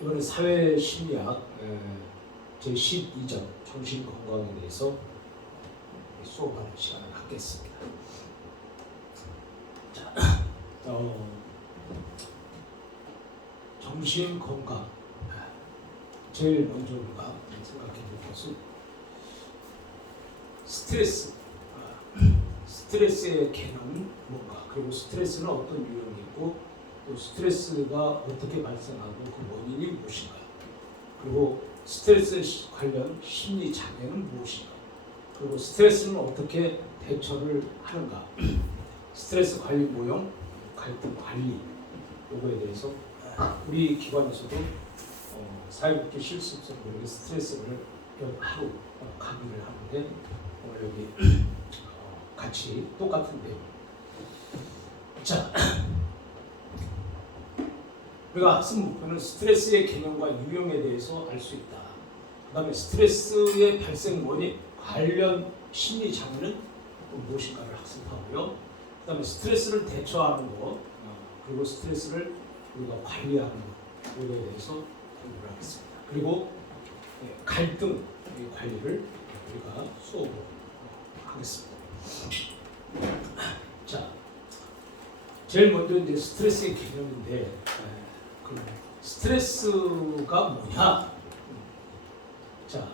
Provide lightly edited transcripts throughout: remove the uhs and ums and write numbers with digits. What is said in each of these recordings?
이번에 사회심리학 제12장 정신건강에 대해서 수업하는 시간을 갖겠습니다. 자, 정신건강, 제일 먼저 우리가 생각해 볼 것은 스트레스의 개념은 뭔가, 그리고 스트레스는 어떤 유형이 있고 또 스트레스가 어떻게 발생하고 그 원인이 무엇인가, 그리고 스트레스 관련 심리 장애는 무엇인가, 그리고 스트레스는 어떻게 대처를 하는가, 스트레스 관리 모형, 갈등 관리, 요거에 대해서 우리 기관에서도 사회복지 실습생 모임의 스트레스를 하루 강의를 하는데 오늘 여기 같이 똑같은 내용. 자, 우리가 학습 목표는 스트레스의 개념과 유형에 대해서 알 수 있다. 그 다음에 스트레스의 발생 원인, 관련 심리 장애는 무엇인가를 학습하고요. 그 다음에 스트레스를 대처하는 것, 그리고 스트레스를 우리가 관리하는 것, 이거에 대해서 공부를 하겠습니다. 그리고 갈등 관리를 우리가 수업을 하겠습니다. 자, 제일 먼저 이제 스트레스의 개념인데, 그럼 스트레스가 뭐냐? 자,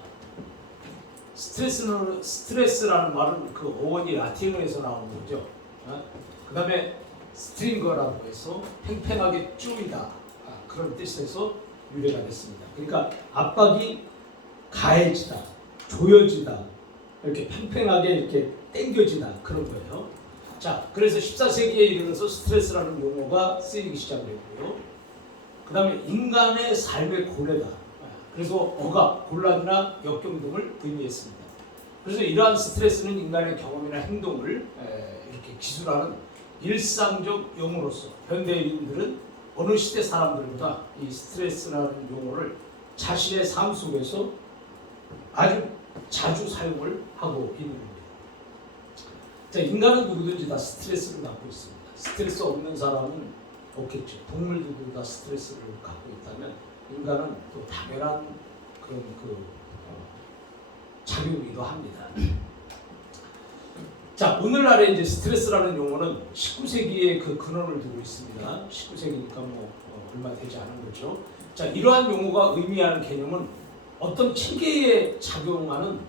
스트레스라는 말은 그 어원이 라틴어에서 나온 거죠. 그 다음에 스트링거라고 해서 팽팽하게 쪼이다, 그런 뜻에서 유래가 됐습니다. 그러니까 압박이 가해지다, 조여지다, 이렇게 팽팽하게 이렇게 당겨지다, 그런 거예요. 자, 그래서 14세기에 이르러서 스트레스라는 용어가 쓰이기 시작했고요. 그 다음에 인간의 삶의 고뇌다. 그래서 억압, 곤란이나 역경 등을 의미했습니다. 그래서 이러한 스트레스는 인간의 경험이나 행동을 이렇게 기술하는 일상적 용어로서 현대인들은 어느 시대 사람들보다 이 스트레스라는 용어를 자신의 삶 속에서 아주 자주 사용을 하고 있는 겁니다. 자, 인간은 누구든지 다 스트레스를 갖고 있습니다. 스트레스 없는 사람은 없겠죠. 동물들도 다 스트레스를 갖고 있다면 인간은 또 당연한 그런 작용이기도 합니다. 자, 오늘날에 이제 스트레스라는 용어는 19세기에 그 근원을 두고 있습니다. 19세기니까 얼마 되지 않은 거죠. 자, 이러한 용어가 의미하는 개념은 어떤 체계에 작용하는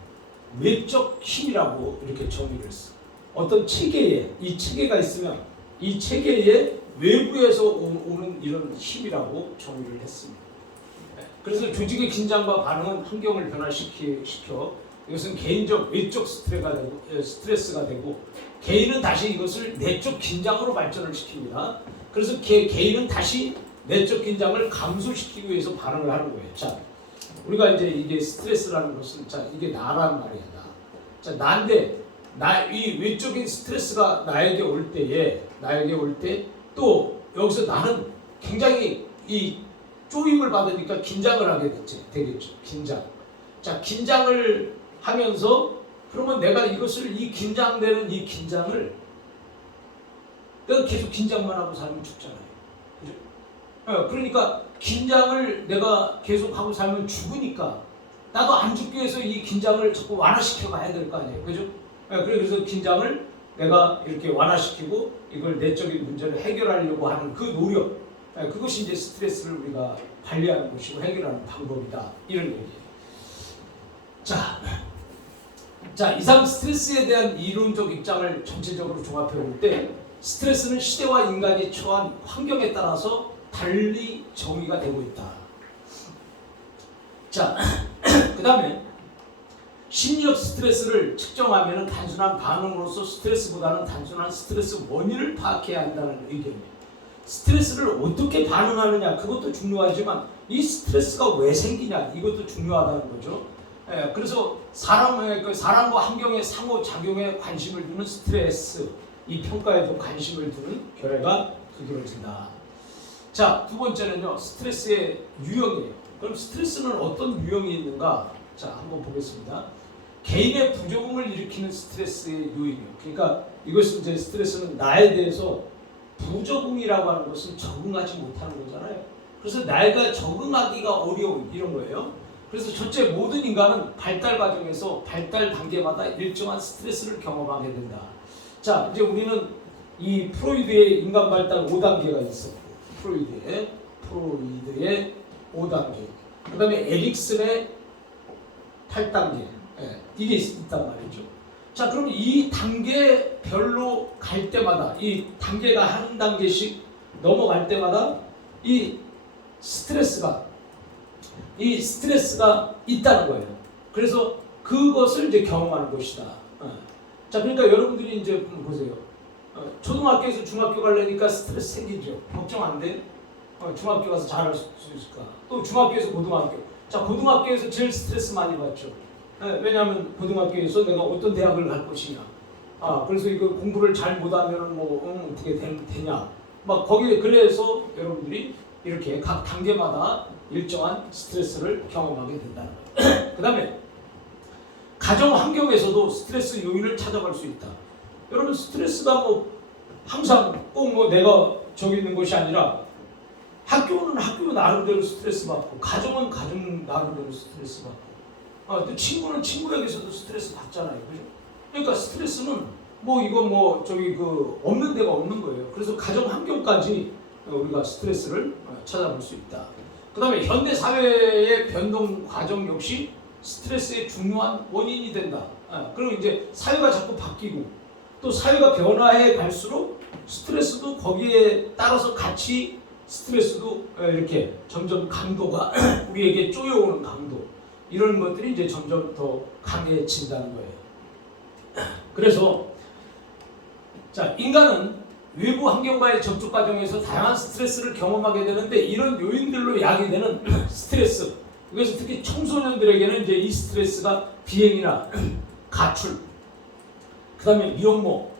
외적 힘이라고 이렇게 정의를 했어. 어떤 체계에, 이 체계가 있으면 이 체계에 외부에서 오는 이런 힘이라고 정의를 했습니다. 그래서 조직의 긴장과 반응은 환경을 변화시켜 이것은 개인적 외적 스트레스가 되고 개인은 다시 이것을 내적 긴장으로 발전을 시킵니다. 그래서 개인은 다시 내적 긴장을 감소시키기 위해서 반응을 하는 거예요. 자, 우리가 이제 이게 스트레스라는 것은, 자, 이게 나란 말이야, 나. 자, 나인데 이 외적인 스트레스가 나에게 올 때 또 여기서 나는 굉장히 이 쪼임을 받으니까 긴장을 하게 되겠죠. 긴장. 자, 긴장을 하면서 그러면 내가 이 긴장되는 이 긴장을 내가 계속 긴장만 하고 살면 죽잖아요. 그죠? 그러니까 긴장을 내가 계속 하고 살면 죽으니까 나도 안 죽기 위해서 이 긴장을 자꾸 완화시켜 가야 될 거 아니에요. 그죠? 그래서 긴장을 내가 이렇게 완화시키고 이걸 내적인 문제를 해결하려고 하는 그 노력, 그것이 이제 스트레스를 우리가 관리하는 것이고 해결하는 방법이다, 이런 얘기예요. 자, 이상 스트레스에 대한 이론적 입장을 전체적으로 종합해 볼 때 스트레스는 시대와 인간이 처한 환경에 따라서 달리 정의가 되고 있다. 자, 그 다음에 심리적 스트레스를 측정하면 단순한 반응으로서 스트레스보다는 단순한 스트레스 원인을 파악해야 한다는 의견이에요. 스트레스를 어떻게 반응하느냐, 그것도 중요하지만 이 스트레스가 왜 생기냐, 이것도 중요하다는 거죠. 그래서 사람과 환경의 상호작용에 관심을 두는 스트레스, 이 평가에도 관심을 두는 결례가 두드러진다. 자, 두 번째는요, 스트레스의 유형이에요. 그럼 스트레스는 어떤 유형이 있는가? 자, 한번 보겠습니다. 개인의 부적응을 일으키는 스트레스의 요인이에요. 그러니까 이것은 이제 스트레스는 나에 대해서 부적응이라고 하는 것은 적응하지 못하는 거잖아요. 그래서 나이가 적응하기가 어려운 이런 거예요. 그래서 첫째, 모든 인간은 발달 과정에서 발달 단계마다 일정한 스트레스를 경험하게 된다. 자, 이제 우리는 이 프로이드의 인간 발달 5단계가 있었고, 프로이드의 5단계, 그 다음에 에릭슨의 8단계, 이게 있단 말이죠. 자, 그럼 이 단계별로 갈 때마다, 이 단계가 한 단계씩 넘어갈 때마다 이 스트레스가 있다는 거예요. 그래서 그것을 이제 경험하는 것이다. 자, 그러니까 여러분들이 이제 보세요. 초등학교에서 중학교 가려니까 스트레스 생기죠. 걱정 안 돼? 중학교 가서 잘할 수 있을까? 또 중학교에서 고등학교. 자, 고등학교에서 제일 스트레스 많이 받죠. 왜냐하면 고등학교에서 내가 어떤 대학을 갈 것이냐. 그래서 이거 공부를 잘 못하면 뭐 어떻게 되냐. 막 거기에 그래서 여러분들이 이렇게 각 단계마다 일정한 스트레스를 경험하게 된다는 거예요. 그 다음에 가정 환경에서도 스트레스 요인을 찾아갈 수 있다. 여러분, 스트레스가 뭐 항상 꼭 뭐 내가 저기 있는 것이 아니라 학교는 학교 나름대로 스트레스 받고, 가정은 가정 나름대로 스트레스 받고, 또 친구는 친구에게서도 스트레스 받잖아요, 그죠? 그러니까 스트레스는 뭐 이거 뭐 저기 그 없는 데가 없는 거예요. 그래서 가정 환경까지 우리가 스트레스를 찾아볼 수 있다. 그 다음에 현대 사회의 변동 과정 역시 스트레스의 중요한 원인이 된다. 그리고 이제 사회가 자꾸 바뀌고, 또 사회가 변화해 갈수록 스트레스도 거기에 따라서 같이 스트레스도 이렇게 점점 강도가 우리에게 쪼여오는 강도, 이런 것들이 이제 점점 더 강해진다는 거예요. 그래서 자, 인간은 외부 환경과의 접촉 과정에서 다양한 스트레스를 경험하게 되는데, 이런 요인들로 야기되는 스트레스, 그래서 특히 청소년들에게는 이제 이 스트레스가 비행이나 가출, 그 다음에 미혼모,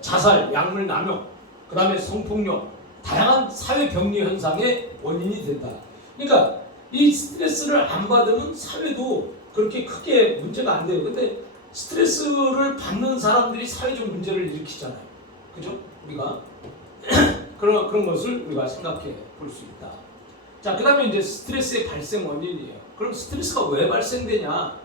자살, 약물 남용, 그 다음에 성폭력, 다양한 사회 병리 현상의 원인이 된다. 그러니까 이 스트레스를 안 받으면 사회도 그렇게 크게 문제가 안 돼요. 근데 스트레스를 받는 사람들이 사회적 문제를 일으키잖아요. 그죠? 우리가 그런 것을 우리가 생각해 볼 수 있다. 자, 그 다음에 이제 스트레스의 발생 원인이에요. 그럼 스트레스가 왜 발생되냐?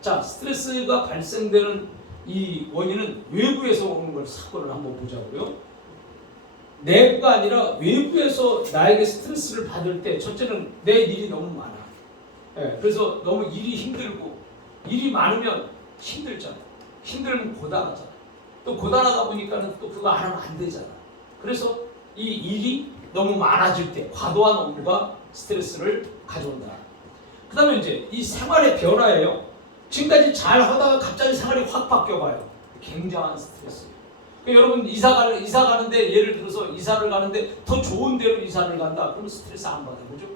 자, 스트레스가 발생되는 이 원인은 외부에서 오는 걸 사고를 한번 보자고요. 내부가 아니라 외부에서 나에게 스트레스를 받을 때, 첫째는 내 일이 너무 많아. 그래서 너무 일이 힘들고, 일이 많으면 힘들잖아. 힘들면 고단하잖아. 또 고단하다 보니까는 또 그거 안 하면 안 되잖아. 그래서 이 일이 너무 많아질 때 과도한 업무가 스트레스를 가져온다. 그 다음에 이제 이 생활의 변화예요. 지금까지 잘 하다가 갑자기 생활이 확 바뀌어봐요. 굉장한 스트레스예요. 그러니까 여러분 이사 가는데, 예를 들어서 이사를 가는데 더 좋은 데로 이사를 간다. 그러면 스트레스 안 받아요. 그죠?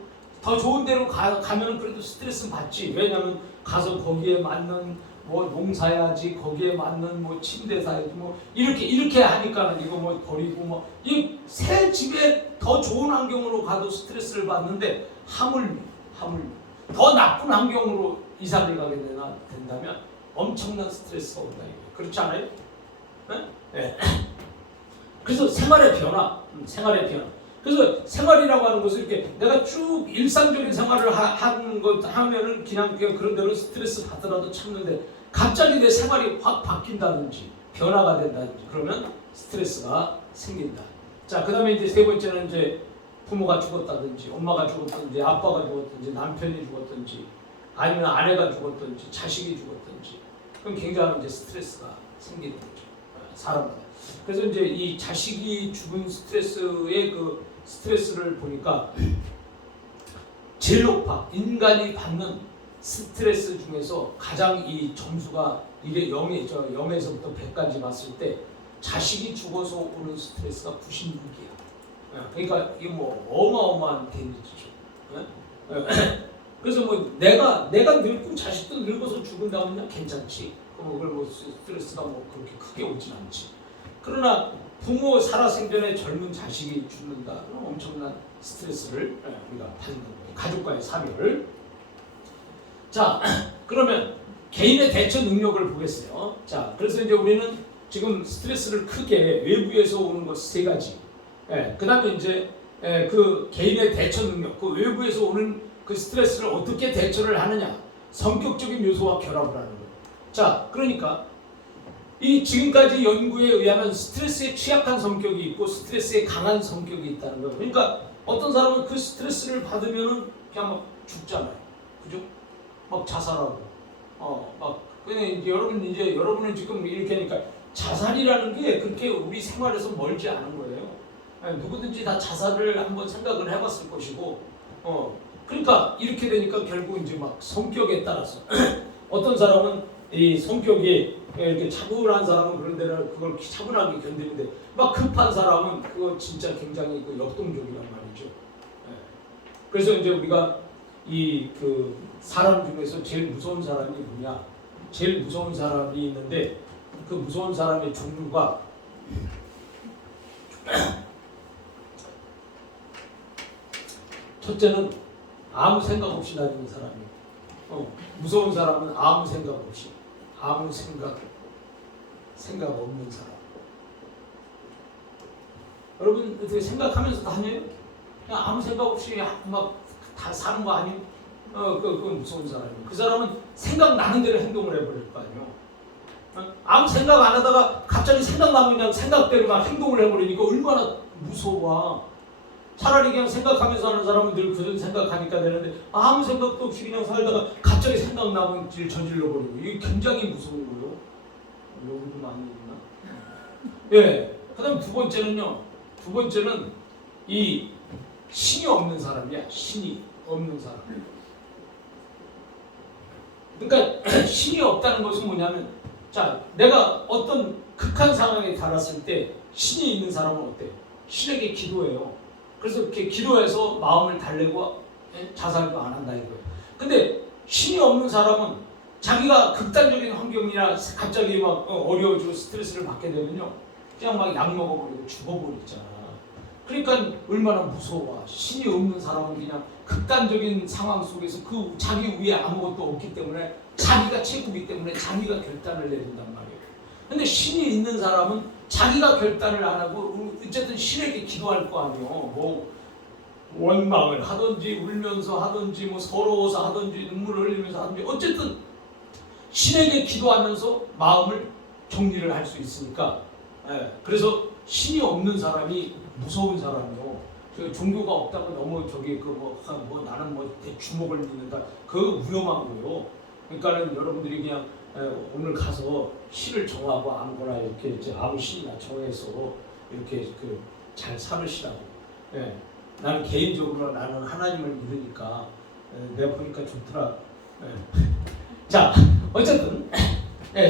더 좋은 데로 가면 그래도 스트레스는 받지. 왜냐하면 가서 거기에 맞는 뭐 농사야지, 거기에 맞는 뭐 침대 사야지, 뭐 이렇게 하니까는 이거 뭐 버리고 뭐 이 새 집에 더 좋은 환경으로 가도 스트레스를 받는데, 하물며 더 나쁜 환경으로 이사를 가게 된다면 엄청난 스트레스가 온다. 그렇지 않아요? 네? 그래서 생활의 변화. 그래서 생활이라고 하는 것은 이렇게 내가 쭉 일상적인 생활을 하는 것 하면은 그냥 그런 대로 스트레스 받더라도 참는데, 갑자기 내 생활이 확 바뀐다든지 변화가 된다든지 그러면 스트레스가 생긴다. 자, 그 다음에 이제 세 번째는 이제 부모가 죽었다든지, 엄마가 죽었든지, 아빠가 죽었든지, 남편이 죽었든지, 아니면 아내가 죽었든지, 자식이 죽었든지, 그럼 굉장한 이제 스트레스가 생기는 거죠. 사람마다. 그래서 이제 이 자식이 죽은 스트레스의 그 스트레스를 보니까 제일 높아. 인간이 받는 스트레스 중에서 가장 이 점수가 0에서부터 100까지 봤을 때 자식이 죽어서 오는 스트레스가 96이야. 그러니까 이게 뭐 어마어마한 데미지죠. 그래서 뭐 내가 늙고 자식도 늙어서 죽은다면 괜찮지. 그걸 뭐 스트레스가 뭐 그렇게 크게 오진 않지. 그러나 부모 살아생전에 젊은 자식이 죽는다. 엄청난 스트레스를 우리가 받는 거예요. 가족과의 사별을. 자, 그러면 개인의 대처 능력을 보겠어요. 자, 그래서 이제 우리는 지금 스트레스를 크게 외부에서 오는 것 세 가지. 그 다음에 이제 그 개인의 대처 능력, 그 외부에서 오는 그 스트레스를 어떻게 대처를 하느냐, 성격적인 요소와 결합을 하는 거예요. 자, 그러니까 이 지금까지 연구에 의하면 스트레스에 취약한 성격이 있고 스트레스에 강한 성격이 있다는 거예요. 그러니까 어떤 사람은 그 스트레스를 받으면은 그냥 막 죽잖아요, 그죠? 막 자살하고, 막 그냥 이제 여러분은 지금 이렇게 하니까 자살이라는 게 그렇게 우리 생활에서 멀지 않은 거예요. 누구든지 다 자살을 한번 생각을 해봤을 것이고, 그러니까 이렇게 되니까 결국 이제 막 성격에 따라서 어떤 사람은 이 성격이 이렇게 차분한 사람은 그런 데를 그걸 차분하게 견디는데 막 급한 사람은 그거 진짜 굉장히 그 역동적이란 말이죠. 그래서 이제 우리가 이 그 사람 중에서 제일 무서운 사람이 뭐냐? 제일 무서운 사람이 있는데 그 무서운 사람의 종류가 첫째는 아무 생각 없이 다니는 사람이에요. 무서운 사람은 아무 생각 없이, 아무 생각 없는 사람. 여러분 어떻게 생각하면서 다녀요? 그냥 아무 생각 없이 막 다 사는 거 아니에요? 그건 무서운 사람이에요. 그 사람은 생각나는 대로 행동을 해버릴 거 아니에요. 아무 생각 안 하다가 갑자기 생각나면 그냥 생각대로 막 행동을 해버리니까 얼마나 무서워. 차라리 그냥 생각하면서 하는 사람은 늘 그런 생각하니까 되는데 아무 생각도 없이 그냥 살다가 갑자기 생각나면 저질러 버리고 이게 굉장히 무서운 거예요. 여기도 많이 있나? 예. 그다음 두 번째는 이 신이 없는 사람이야. 신이 없는 사람. 그러니까 신이 없다는 것은 뭐냐면, 자, 내가 어떤 극한 상황에 달았을 때 신이 있는 사람은 어때? 신에게 기도해요. 그래서 이렇게 기도해서 마음을 달래고 자살도 안 한다 이거예요. 근데 신이 없는 사람은 자기가 극단적인 환경이나 갑자기 막 어려워지고 스트레스를 받게 되면요, 그냥 막 약 먹어버리고 죽어버리잖아. 그러니까 얼마나 무서워. 신이 없는 사람은 그냥 극단적인 상황 속에서 그 자기 위에 아무것도 없기 때문에 자기가 최고이기 때문에 자기가 결단을 내린단 말이에요. 근데 신이 있는 사람은 자기가 결단을 안 하고 어쨌든 신에게 기도할 거 아니에요. 뭐 원망을 하든지 울면서 하든지 뭐 서러워서 하든지 눈물을 흘리면서 하든지 어쨌든 신에게 기도하면서 마음을 정리를 할 수 있으니까. 그래서 신이 없는 사람이 무서운 사람이요. 그 종교가 없다고 너무 저기 나는 뭐 주목을 믿는다. 그거 위험한 거예요. 그러니까는 여러분들이 그냥 오늘 가서 신을 정하고 아무거나 이렇게 이제 아무 신이나 정해서 이렇게 잘 살으시라고. 나는 개인적으로 나는 하나님을 믿으니까 내가 보니까 좋더라. 자, 어쨌든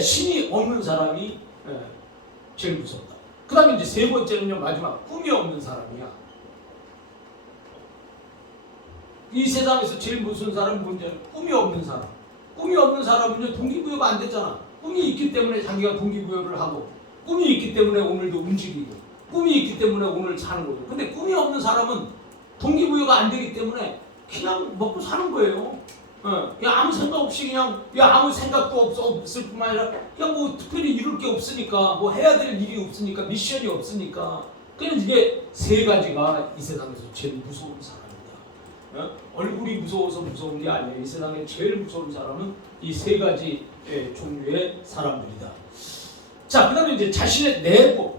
신이 없는 사람이 제일 무섭다. 그 다음에 이제 세 번째는요, 마지막 꿈이 없는 사람이야. 이 세상에서 제일 무서운 사람은 뭔지 꿈이 없는 사람. 꿈이 없는 사람은요, 동기부여가 안 되잖아. 꿈이 있기 때문에 자기가 동기부여를 하고, 꿈이 있기 때문에 오늘도 움직이고, 꿈이 있기 때문에 오늘 사는 거죠. 근데 꿈이 없는 사람은 동기부여가 안 되기 때문에 그냥 먹고 사는 거예요. 그냥 아무 생각 없이 그냥 아무 생각도 없을 뿐만 아니라 그냥 뭐 특별히 이룰 게 없으니까 뭐 해야 될 일이 없으니까 미션이 없으니까 그냥 이게 세 가지가 이 세상에서 제일 무서운 사람이다. 얼굴이 무서워서 무서운 게 아니에요. 이 세상에 제일 무서운 사람은 이 세 가지 종류의 사람들이다. 자, 그다음에 이제 자신의 내부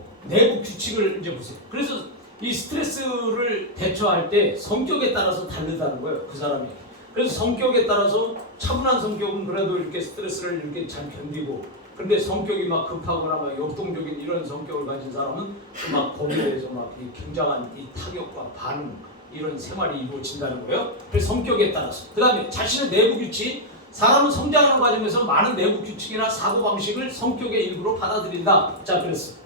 규칙을 이제 보세요. 그래서 이 스트레스를 대처할 때 성격에 따라서 다르다는 거예요. 그 사람이. 그래서 성격에 따라서 차분한 성격은 그래도 이렇게 스트레스를 이렇게 잘 견디고, 근데 성격이 막 급하거나 막 역동적인 이런 성격을 가진 사람은 막 거기에 대해서 막 굉장한 이 타격과 반응 이런 생활이 이루어진다는 거예요. 그래서 성격에 따라서. 그 다음에 자신의 내부 규칙. 사람은 성장하는 과정에서 많은 내부 규칙이나 사고 방식을 성격의 일부로 받아들인다. 자, 그랬어.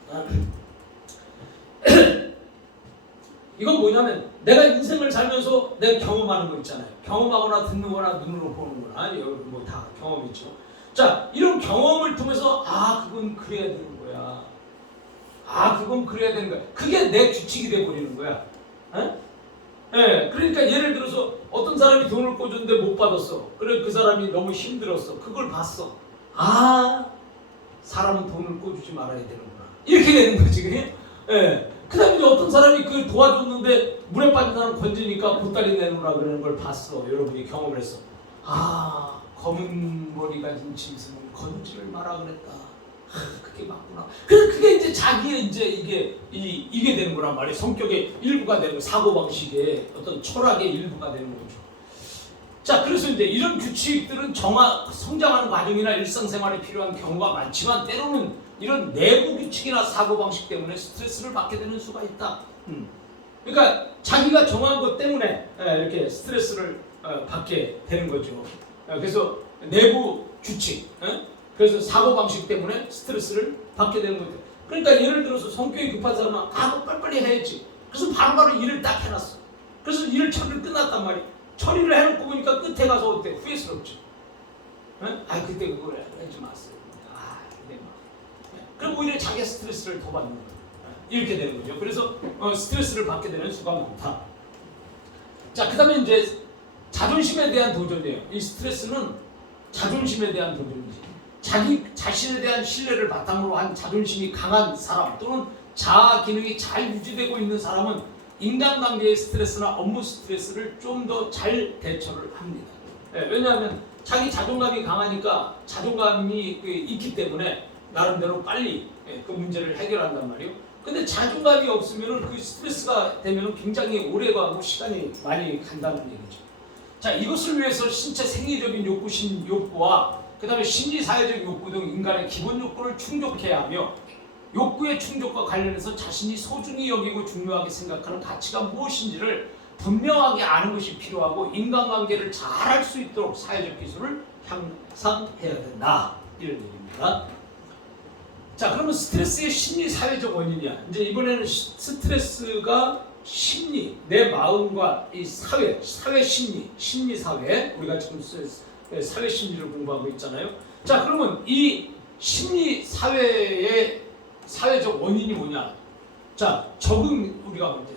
이건 뭐냐면 내가 인생을 살면서 내가 경험하는 거 있잖아요. 경험하거나 듣는 거나 눈으로 보는 거나 뭐 다 경험이죠. 자, 이런 경험을 통해서 그건 그래야 되는 거야. 그건 그래야 되는 거야. 그게 내 규칙이 돼버리는 거야. 그러니까 예를 들어서 어떤 사람이 돈을 꿔줬는데 못 받았어. 그래, 그 사람이 너무 힘들었어. 그걸 봤어. 사람은 돈을 꿔주지 말아야 되는구나. 이렇게 되는 거지. 그다음에 이제 어떤 사람이 그 도와줬는데 물에 빠진 사람 건지니까 보따리 내놓으라 그러는 걸 봤어. 여러분이 경험을 했어. 아, 검은 머리 가진 짐승은 건지를 마라 그랬다. 그게 맞구나. 그래서 그게 이제 자기의 이제 이게 되는 거란 말이에요. 성격의 일부가 되는 거, 사고 방식의 어떤 철학의 일부가 되는 거죠. 자, 그래서 이제 이런 규칙들은 성장하는 과정이나 일상생활에 필요한 경우가 많지만 때로는 이런 내부 규칙이나 사고 방식 때문에 스트레스를 받게 되는 수가 있다. 그러니까 자기가 정한 것 때문에 이렇게 스트레스를 받게 되는 거죠. 그래서 내부 규칙, 그래서 사고 방식 때문에 스트레스를 받게 되는 거죠. 그러니까 예를 들어서 성격이 급한 사람은 빨리빨리 해야지. 그래서 바로바로 일을 딱 해놨어. 그래서 일 처리를 끝났단 말이야. 처리를 해놓고 보니까 끝에 가서 어때? 후회스럽죠. 아, 그때 그걸 하지 마세요. 그럼 오히려 자기 스트레스를 더 받는 거예요. 이렇게 되는 거죠. 그래서 스트레스를 받게 되는 수가 많다. 자, 그 다음에 이제 자존심에 대한 도전이에요. 이 스트레스는 자존심에 대한 도전이지. 자기 자신에 대한 신뢰를 바탕으로 한 자존심이 강한 사람 또는 자아 기능이 잘 유지되고 있는 사람은 인간관계의 스트레스나 업무 스트레스를 좀 더 잘 대처를 합니다. 왜냐하면 자기 자존감이 강하니까 자존감이 있기 때문에 나름대로 빨리 그 문제를 해결한단 말이에요. 근데 자존감이 없으면 그 스트레스가 되면 굉장히 오래가고 시간이 많이 간다는 얘기죠. 자, 이것을 위해서 신체 생리적인 욕구와 그 다음에 심리사회적 욕구 등 인간의 기본 욕구를 충족해야 하며 욕구의 충족과 관련해서 자신이 소중히 여기고 중요하게 생각하는 가치가 무엇인지를 분명하게 아는 것이 필요하고 인간관계를 잘할 수 있도록 사회적 기술을 향상해야 된다. 이런 얘기입니다. 자, 그러면 스트레스의 심리사회적 원인이야. 이제 이번에는 스트레스가 심리, 내 마음과 이 사회 심리, 심리사회, 우리가 지금 사회 심리를 공부하고 있잖아요. 자, 그러면 이 심리사회의 사회적 원인이 뭐냐? 자, 우리가 볼 때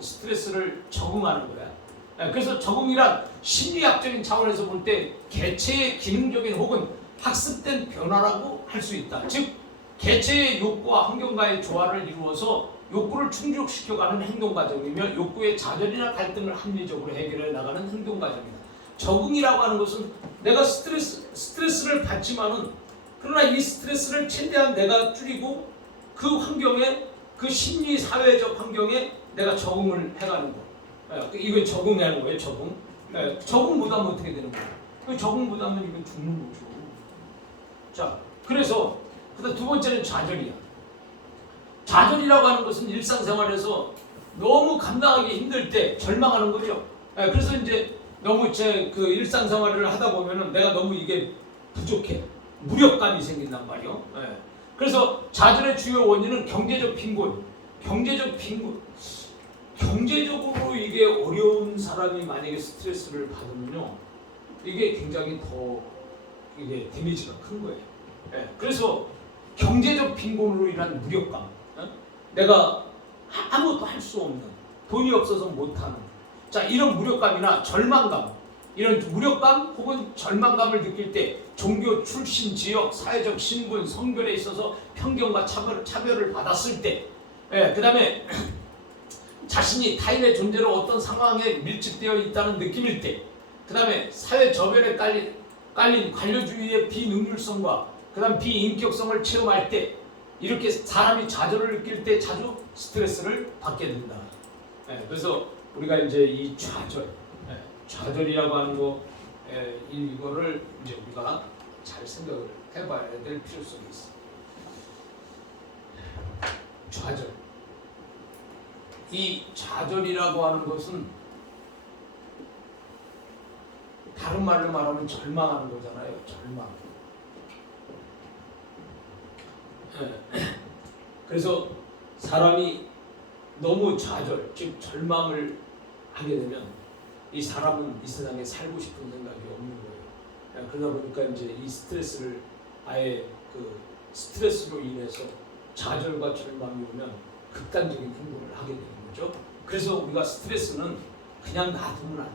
스트레스를 적응하는 거야. 그래서 적응이란 심리학적인 차원에서 볼 때 개체의 기능적인 혹은 학습된 변화라고 할 수 있다. 즉, 개체의 욕구와 환경과의 조화를 이루어서 욕구를 충족시켜가는 행동 과정이며 욕구의 좌절이나 갈등을 합리적으로 해결해 나가는 행동 과정이다. 적응이라고 하는 것은 내가 스트레스를 받지만은 그러나 이 스트레스를 최대한 내가 줄이고 그 환경에 그 심리 사회적 환경에 내가 적응을 해가는 거. 이거 적응하는 거예요. 적응 못하면 어떻게 되는 거예요? 적응 못하면 이건 죽는 거죠. 자, 그래서 두 번째는 좌절이야. 좌절이라고 하는 것은 일상생활에서 너무 감당하기 힘들 때 절망하는 거죠. 그래서 이제 너무 그 일상생활을 하다 보면은 내가 너무 이게 부족해. 무력감이 생긴단 말이에요. 그래서 좌절의 주요 원인은 경제적 빈곤. 경제적으로 이게 어려운 사람이 만약에 스트레스를 받으면요, 이게 굉장히 더 이게 데미지가 큰 거예요. 그래서 경제적 빈곤으로 인한 무력감, 내가 아무것도 할 수 없는, 돈이 없어서 못하는, 자, 이런 무력감이나 절망감, 이런 무력감 혹은 절망감을 느낄 때 종교 출신, 지역, 사회적 신분, 성별에 있어서 편견과 차별을 받았을 때, 그 다음에 자신이 타인의 존재로 어떤 상황에 밀집되어 있다는 느낌일 때, 그 다음에 사회 저변에 깔린 관료주의의 비능률성과 그 다음 비인격성을 체험할 때, 이렇게 사람이 좌절을 느낄 때 자주 스트레스를 받게 된다. 그래서 우리가 이제 이 좌절이라고 하는 거, 이거를 이제 우리가 잘 생각을 해봐야 될 필요성이 있어. 좌절. 이 좌절이라고 하는 것은 다른 말로 말하면 절망하는 거잖아요. 절망. 그래서 사람이 너무 좌절, 즉 절망을 하게 되면 이 사람은 이 세상에 살고 싶은 생각이 없는 거예요. 그러다 보니까 이제 이 스트레스를 아예 그 스트레스로 인해서 좌절과 절망이 오면 극단적인 행동을 하게 되는 거죠. 그래서 우리가 스트레스는 그냥 놔두면 안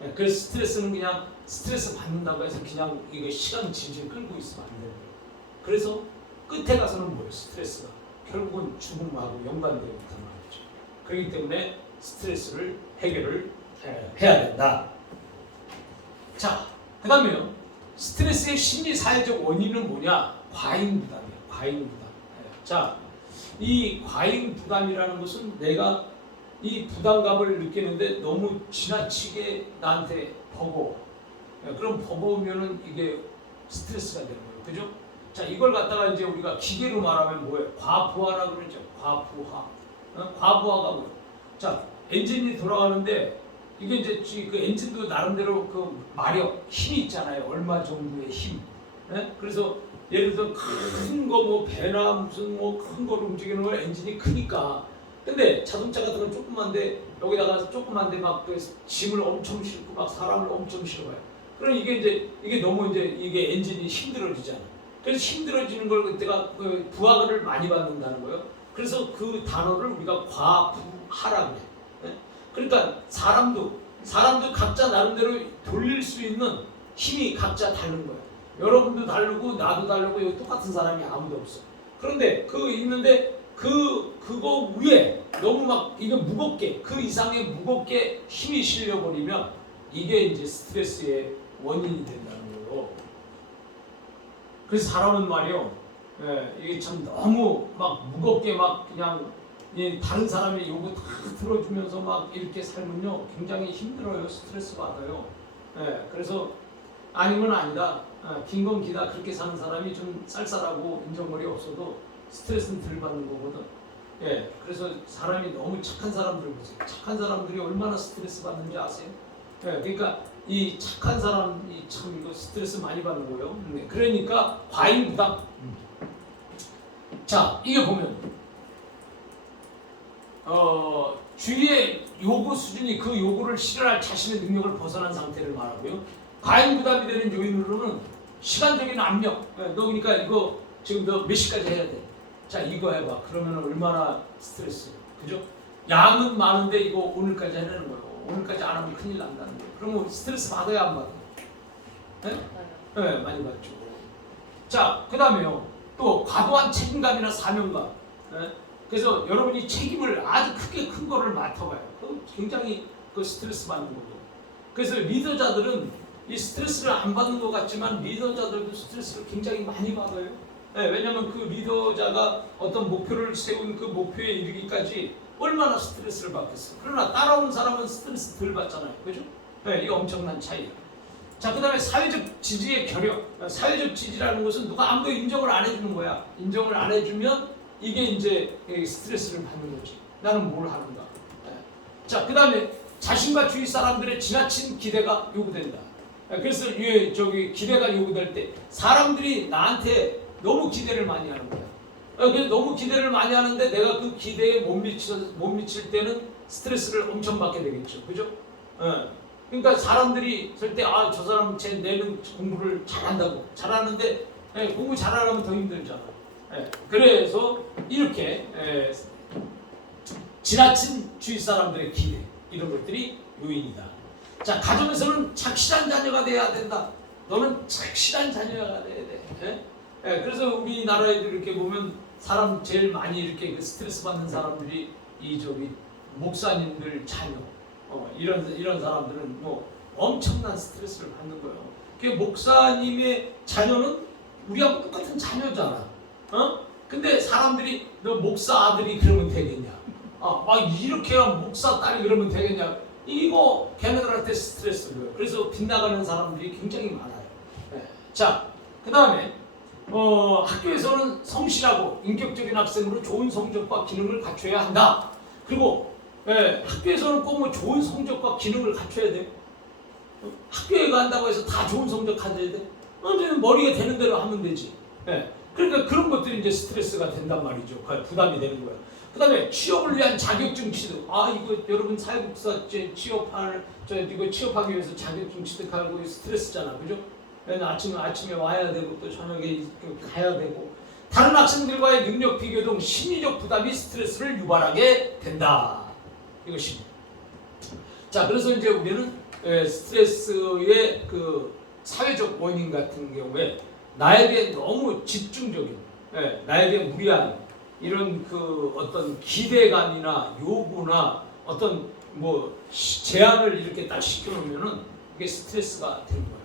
돼. 그래서 스트레스는 그냥 스트레스 받는다고 해서 그냥 이거 시간 질질 끌고 있으면 안 돼요. 그래서 끝에 가서는 뭐예요? 스트레스가 결국은 죽음하고 연관되어 있다. 그렇기 때문에 스트레스를 해결을 해야 된다. 자, 그 다음에요. 스트레스의 심리 사회적 원인은 뭐냐? 과잉 부담이에요. 과잉 부담. 자, 이 과잉 부담이라는 것은 내가 이 부담감을 느끼는데 너무 지나치게 나한테 버거워. 그럼 버거우면은 이게 스트레스가 되는 거예요. 그죠? 자, 이걸 갖다가 이제 우리가 기계로 말하면 뭐예요? 과부하라고 그러죠. 과부하. 과부하가 뭐예요? 자, 엔진이 돌아가는데 이게 이제 그 엔진도 나름대로 그 마력, 힘이 있잖아요. 얼마 정도의 힘. 그래서 예를 들어 큰 거 뭐 배나 무슨 뭐 큰 거를 움직이는 거 엔진이 크니까. 근데 자동차 같은 건 조그만데 여기다가 조그만데 막 그 짐을 엄청 싣고 막 사람을 엄청 실어가요. 그럼 이게 이제 이게 너무 이제 이게 엔진이 힘들어지잖아. 그래서 힘들어지는 걸 그때가 그 부하를 많이 받는다는 거예요. 그래서 그 단어를 우리가 과부하라고 해. 그러니까 사람도 각자 나름대로 돌릴 수 있는 힘이 각자 다른 거예요. 여러분도 다르고 나도 다르고 여기 똑같은 사람이 아무도 없어. 그런데 그 있는데 그거 위에 너무 막 이게 무겁게 그 이상의 무겁게 힘이 실려버리면 이게 이제 스트레스의 원인이 된다는 거예요. 그래서 사람은 말이요, 이게 참 너무 막 무겁게 막 그냥 다른 사람의 요구 다 들어주면서 막 이렇게 살면요 굉장히 힘들어요. 스트레스 받아요. 그래서 아니면 아니다. 긴 건 기다. 그렇게 사는 사람이 좀 쌀쌀하고 인정머리 없어도 스트레스는 덜 받는 거거든. 그래서 사람이 너무 착한 사람들 보세요. 착한 사람들이 얼마나 스트레스 받는지 아세요? 그러니까 이 착한 사람이 참 이거 스트레스 많이 받는 거예요. 그러니까 과잉 부담. 자, 이게 보면 주위의 요구 수준이 그 요구를 실현할 자신의 능력을 벗어난 상태를 말하고요. 과잉 부담이 되는 요인으로는 시간적인 압력. 너 그러니까 이거 지금 너 몇 시까지 해야 돼. 자, 이거 해봐. 그러면 얼마나 스트레스. 그죠? 양은 많은데 이거 오늘까지 해내는 거예요. 오늘까지 안 하면 큰일 난다는 거예요. 그러면 스트레스 받아야 안 받아요? 네, 많이 받죠. 자, 그 다음에요. 또 과도한 책임감이나 사명감. 그래서 여러분이 책임을 아주 크게 큰 거를 맡아봐요. 굉장히 그 스트레스 받는 거고. 그래서 리더자들은 이 스트레스를 안 받는 것 같지만 리더자들도 스트레스를 굉장히 많이 받아요. 왜냐하면 그 리더자가 어떤 목표를 세운 그 목표에 이르기까지 얼마나 스트레스를 받겠어. 그러나 따라오는 사람은 스트레스 덜 받잖아요. 그죠? 이게 엄청난 차이예요. 자, 그 다음에 사회적 지지의 결여. 사회적 지지라는 것은 누가 아무도 인정을 안 해주는 거야. 인정을 안 해주면 이게 이제 스트레스를 받는 거지. 나는 뭘 하는가. 자, 그 다음에 자신과 주위 사람들의 지나친 기대가 요구된다. 그래서 기대가 요구될 때 사람들이 나한테 너무 기대를 많이 하는 거야. 그래서 너무 기대를 많이 하는데 내가 그 기대에 못 미칠 때는 스트레스를 엄청 받게 되겠죠. 그죠? 그러니까 사람들이 설 때 저 사람 제 내는 공부를 잘하는데 공부 잘하려면 더 힘들잖아. 그래서 이렇게 지나친 주위 사람들의 기대 이런 것들이 요인이다. 자, 가정에서는 착실한 자녀가 돼야 된다. 너는 착실한 자녀가 돼야 돼. 그래서 우리나라 애들 이렇게 보면 사람 제일 많이 이렇게 그 스트레스 받는 사람들이 목사님들 자녀 이런 사람들은 뭐 엄청난 스트레스를 받는 거예요. 그 목사님의 자녀는 우리하고 똑같은 자녀잖아. 근데 사람들이 너 목사 아들이 그러면 되겠냐? 이렇게 목사 딸이 그러면 되겠냐? 이거 걔네들한테 스트레스고요. 그래서 빗나가는 사람들이 굉장히 많아요. 자, 그 다음에 학교에서는 성실하고 인격적인 학생으로 좋은 성적과 기능을 갖춰야 한다. 그리고 학교에서는 꼭 뭐 좋은 성적과 기능을 갖춰야 돼. 학교에 간다고 해서 다 좋은 성적 가져야 돼? 언제는 머리가 되는 대로 하면 되지. 그러니까 그런 것들이 이제 스트레스가 된단 말이죠. 부담이 되는 거야. 그 다음에 취업을 위한 자격증 취득. 이거 여러분 사회복사 이거 취업하기 위해서 자격증 취득하고 스트레스잖아. 그죠? 아침에 와야 되고 또 저녁에 가야 되고. 다른 학생들과의 능력 비교 등 심리적 부담이 스트레스를 유발하게 된다. 이것입니다. 자, 그래서 이제 우리는 스트레스의 그 사회적 원인 같은 경우에 나에게 너무 집중적인, 나에게 무리한 이런 그 어떤 기대감이나 요구나 어떤 뭐 제한을 이렇게 딱 시켜놓으면은 그게 스트레스가 되는 거예요.